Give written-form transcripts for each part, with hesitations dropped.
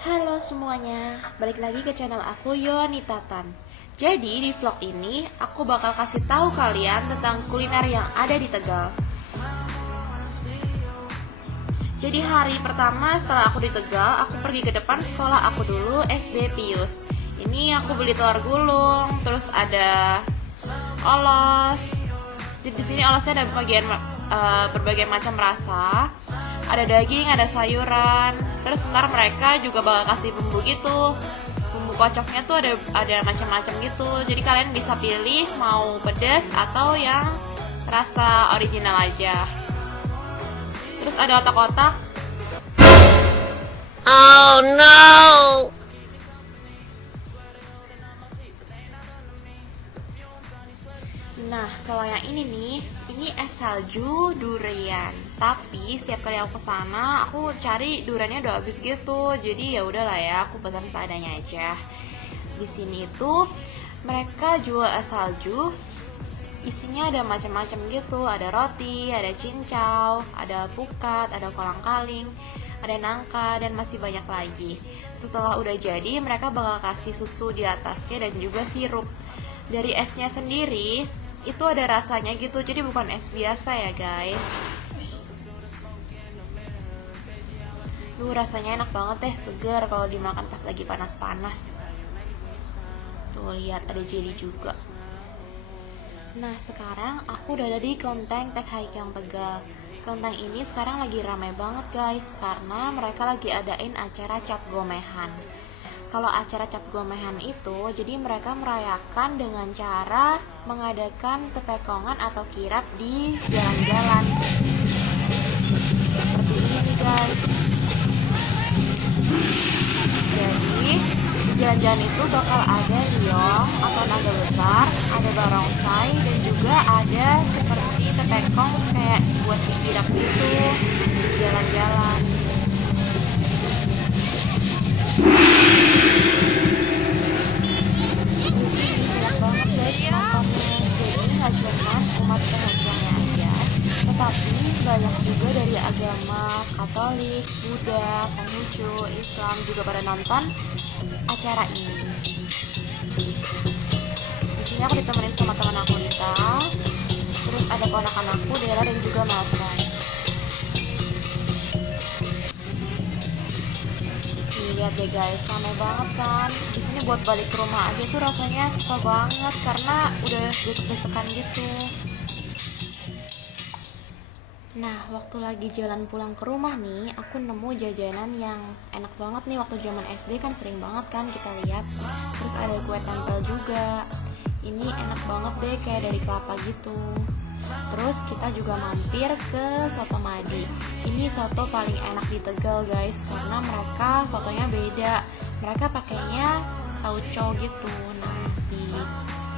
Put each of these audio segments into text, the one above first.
Halo semuanya, balik lagi ke channel aku Yonita Tan. Jadi di vlog ini aku bakal kasih tahu kalian tentang kuliner yang ada di Tegal. Jadi hari pertama setelah aku di Tegal, aku pergi ke depan sekolah aku dulu, SD Pius. Ini aku beli telur gulung, terus ada olos. Jadi di sini olosnya ada berbagai macam rasa. Ada daging, ada sayuran. Terus ntar mereka juga bakal kasih bumbu gitu. Bumbu kocoknya tuh ada macam-macam gitu. Jadi kalian bisa pilih mau pedas atau yang rasa original aja. Terus ada otak-otak. Oh no! Nah, kalau yang ini nih, ini es salju durian. Tapi setiap kali aku kesana, aku cari duriannya udah habis gitu. Jadi ya udahlah ya, aku pesan seadanya aja. Di sini itu mereka jual es salju. Isinya ada macam-macam gitu. Ada roti, ada cincau, ada pukat, ada kolang-kaling, ada nangka, dan masih banyak lagi. Setelah udah jadi, mereka bakal kasih susu di atasnya dan juga sirup. Dari esnya sendiri itu ada rasanya gitu, jadi bukan es biasa ya guys. Rasanya enak banget deh, segar kalau dimakan pas lagi panas-panas. Tuh lihat ada jelly juga. Nah sekarang aku udah ada di Kelenteng Tech Haikeng Tegal. Kelenteng ini sekarang lagi ramai banget guys, karena mereka lagi adain acara cap gomehan. Kalau acara cap gomehan itu, jadi mereka merayakan dengan cara mengadakan tepekongan atau kirap di jalan-jalan. Seperti ini nih guys. Jadi, di jalan-jalan itu bakal ada liong atau naga besar, ada barongsai, dan juga ada seperti tepekong kayak buat dikirap gitu di jalan-jalan. Penontonnya, jadi nggak cuma umat penontonnya aja, tetapi banyak juga dari agama Katolik, Buddha, Konghucu, Islam juga pada nonton acara ini. Di sini aku ditemenin sama teman aku Lita, terus ada ponakan aku Dela dan juga Melvin. Lihat deh guys, ramai banget kan. Di sini buat balik ke rumah aja tuh rasanya susah banget karena udah desek-desekan gitu. Nah, waktu lagi jalan pulang ke rumah nih, aku nemu jajanan yang enak banget nih. Waktu zaman SD kan sering banget kan kita lihat. Terus ada kue tempel juga. Ini enak banget deh, kayak dari kelapa gitu. Terus kita juga mampir ke Soto Madi. Ini soto paling enak di Tegal guys, karena mereka sotonya beda. Mereka pakainya tauco gitu. Nah, di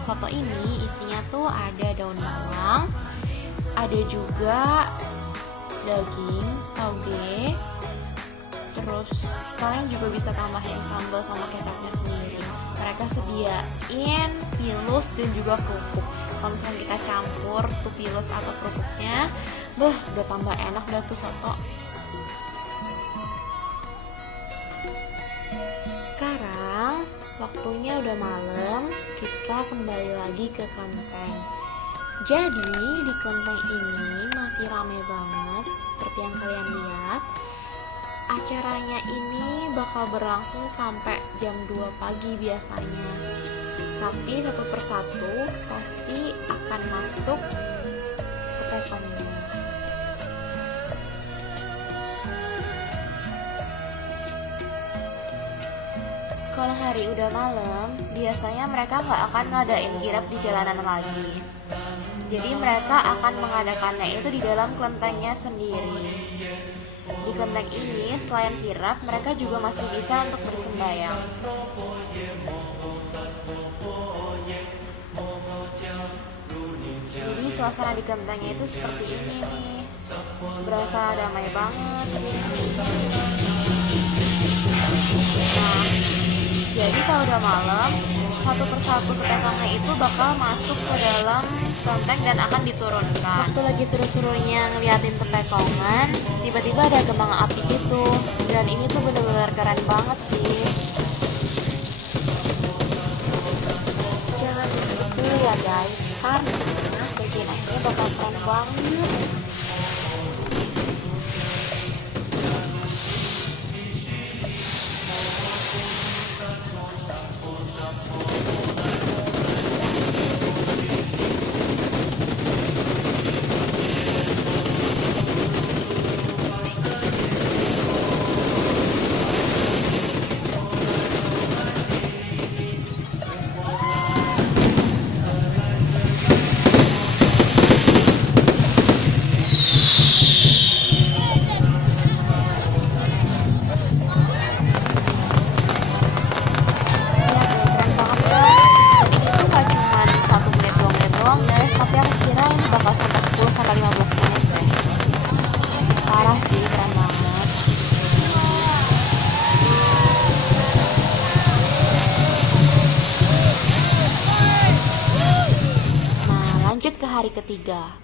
soto ini isinya tuh ada daun bawang, ada juga daging, tauge. Terus kalian juga bisa tambahin sambal sama kecapnya sendiri. Mereka sediain pilus dan juga kerupuk. Kalau misalnya kita campur tuh pilus atau kerupuknya, udah tambah enak dah tuh soto. Sekarang waktunya udah malam, kita kembali lagi ke Kelenteng. Jadi di Kelenteng ini masih ramai banget seperti yang kalian lihat. Acaranya ini bakal berlangsung sampai jam 2 pagi biasanya. Tapi satu persatu pasti akan masuk ke tekonnya. Kalau hari udah malam, biasanya mereka nggak akan ngadain kirap di jalanan lagi. Jadi mereka akan mengadakannya itu di dalam kelentengnya sendiri. Di kelenteng ini, selain kirap, mereka juga masih bisa untuk bersembahyang. Jadi suasana di kelentengnya itu seperti ini nih. Berasa damai banget. Nah, jadi kalau udah malam, satu persatu tepekongnya itu bakal masuk ke dalam kelenteng dan akan diturunkan. Waktu lagi seru-serunya ngeliatin tepekongan, tiba-tiba ada kembang api gitu. gitu. Dan ini tuh bener-bener keren banget sih. Jangan di skip dulu ya guys, karena bagian akhirnya bakal keren banget. Lanjut ke hari ketiga.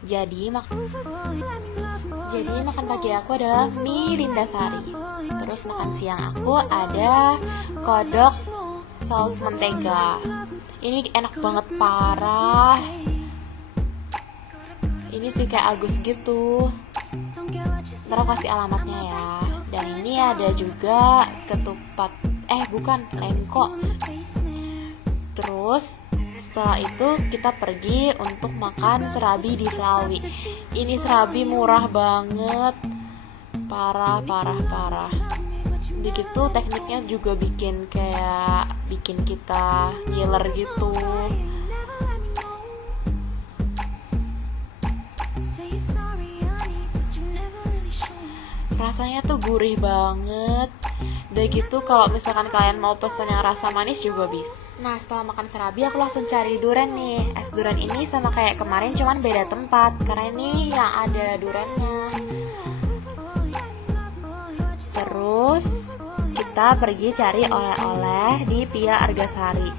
Jadi makan pagi aku adalah mie Lindasari. Terus makan siang aku ada kodok saus mentega. Ini enak banget parah. Ini sih kayak Agus gitu. Ntar aku kasih alamatnya ya. Dan ini ada juga ketupat, lengko. Terus setelah itu kita pergi untuk makan serabi di Slawi. Ini serabi murah banget, parah. Begitu tekniknya juga bikin kita ngiler gitu. Rasanya tuh gurih banget. Udah gitu kalau misalkan kalian mau pesan yang rasa manis juga bisa. Nah setelah makan serabi aku langsung cari durian nih. Es durian ini sama kayak kemarin cuman beda tempat, karena ini yang ada duriannya. Terus kita pergi cari oleh-oleh di Pia Argasari.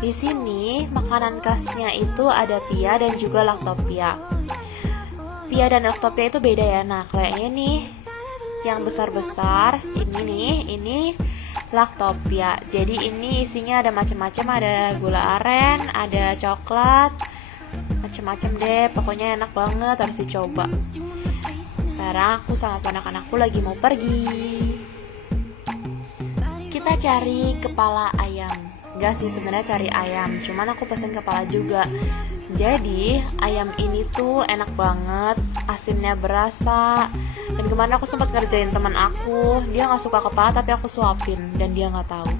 Di sini makanan khasnya itu ada pia dan juga Laktopia. Pia dan Laktopia itu beda ya. Nah kalau yang ini yang besar-besar ini Laktopia. Jadi ini isinya ada macam-macam, ada gula aren, ada coklat, macam-macam deh. Pokoknya enak banget, harus dicoba. Sekarang aku sama ponakan aku lagi mau pergi. Kita cari kepala ayam. Enggak sih sebenarnya cari ayam, cuman aku pesen kepala juga. Jadi ayam ini tuh enak banget, asinnya berasa. Dan kemarin aku sempat ngerjain teman aku, dia nggak suka kepala tapi aku suapin dan dia nggak tahu.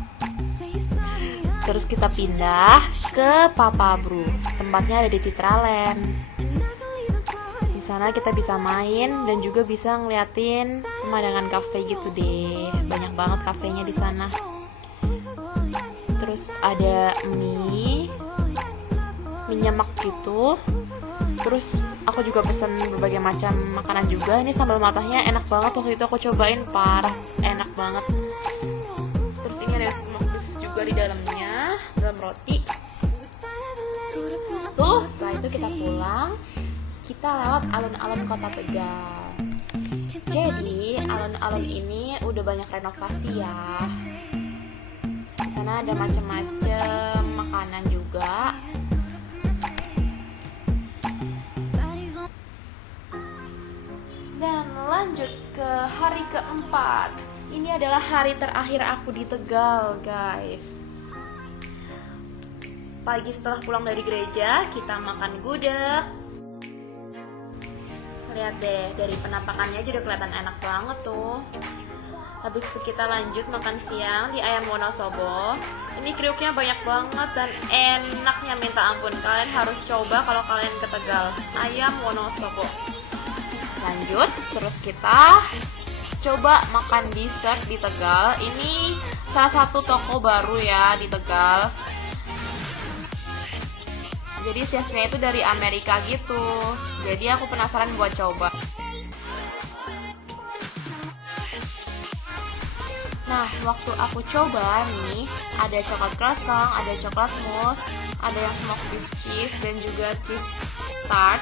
Terus kita pindah ke Papa Bro, tempatnya ada di Citraland. Di sana kita bisa main dan juga bisa ngeliatin pemandangan kafe gitu deh. Banyak banget kafenya di sana. Terus ada mie nyemek gitu. Terus aku juga pesen berbagai macam makanan juga. Ini sambal matahnya enak banget, waktu itu aku cobain, parah enak banget. Terus ini ada smoked beef juga di dalamnya, dalam roti. Tuh setelah itu kita pulang. Kita lewat alun-alun kota Tegal. Jadi alun-alun ini udah banyak renovasi ya. Di sana ada macam-macam makanan juga. Dan lanjut ke hari keempat. Ini adalah hari terakhir aku di Tegal, guys. Pagi setelah pulang dari gereja, kita makan gudeg. Lihat deh, dari penampakannya aja udah kelihatan enak banget tuh. Habis itu kita lanjut makan siang di Ayam Wonosobo. Ini kriuknya banyak banget dan enaknya minta ampun. Kalian harus coba kalau kalian ke Tegal. Ayam Wonosobo. Lanjut, terus kita coba makan dessert di Tegal. Ini salah satu toko baru ya di Tegal. Jadi chefnya itu dari Amerika gitu. Jadi aku penasaran buat coba. Nah, waktu aku coba nih, ada coklat croissant, ada coklat mousse, ada yang smoked beef cheese dan juga cheese tart.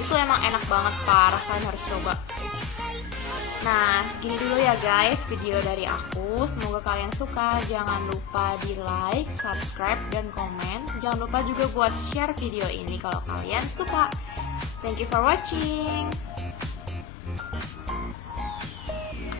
Itu emang enak banget, parah, kalian harus coba. Nah, segini dulu ya guys video dari aku. Semoga kalian suka. Jangan lupa di like, subscribe, dan komen. Jangan lupa juga buat share video ini kalau kalian suka. Thank you for watching.